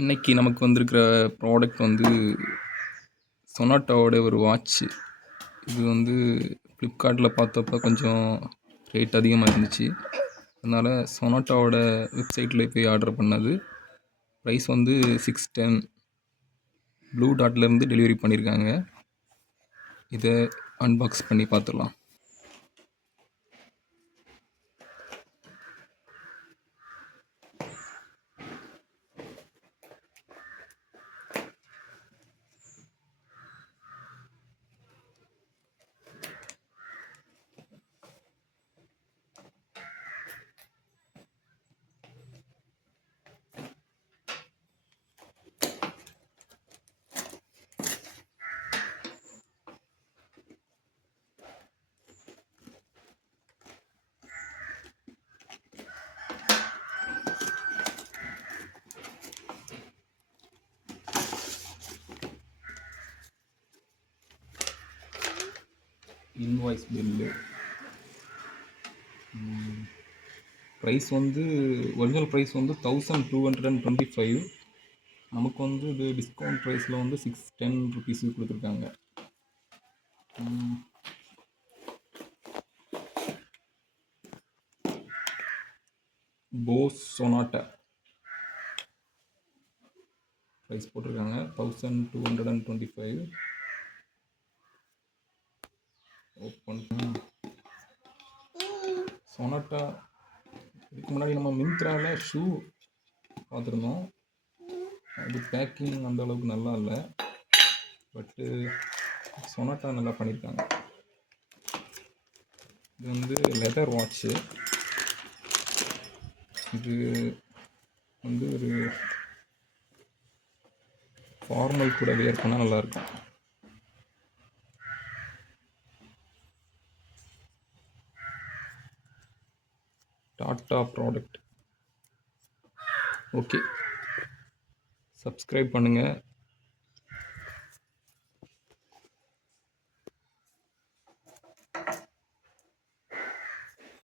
இன்னைக்கு நமக்கு வந்திருக்கிற ப்ராடக்ட் வந்து சொனாட்டாவோட ஒரு வாட்ச்சு. இது வந்து ஃப்ளிப்கார்ட்டில் பார்த்தப்ப கொஞ்சம் ரேட் அதிகமாக இருந்துச்சு. அதனால் சொனாட்டாவோட வெப்சைட்டில் போய் ஆர்டர் பண்ணது. ப்ரைஸ் வந்து 610. ப்ளூ டாட்லேருந்து டெலிவரி பண்ணியிருக்காங்க. இதை அன்பாக்ஸ் பண்ணி பார்த்துடலாம். இன்வாய்ஸ் பில்லு, ப்ரைஸ் வந்து ஒரிஜினல் ப்ரைஸ் வந்து 1225. நமக்கு வந்து இது டிஸ்கவுண்ட் ப்ரைஸில் வந்து 610 ருபீஸுக்கு கொடுத்துருக்காங்க. போஸ் சொனாட்டா ப்ரைஸ் போட்டிருக்காங்க 1225. Open sonata. இதுக்கு முன்னாடி நம்ம மிந்த்ராவில் ஷூ பார்த்துருந்தோம். அது பேக்கிங் அந்த அளவுக்கு நல்லா இல்லை, பட்டு சொனாட்டா நல்லா பண்ணியிருக்காங்க. இது வந்து லெதர் வாட்ச்சு. இது வந்து ஒரு ஃபார்மல் கூட வேர் பண்ணால் நல்லாயிருக்கும். Tata product. ஓகே, சப்ஸ்கிரைப் பண்ணுங்கள்.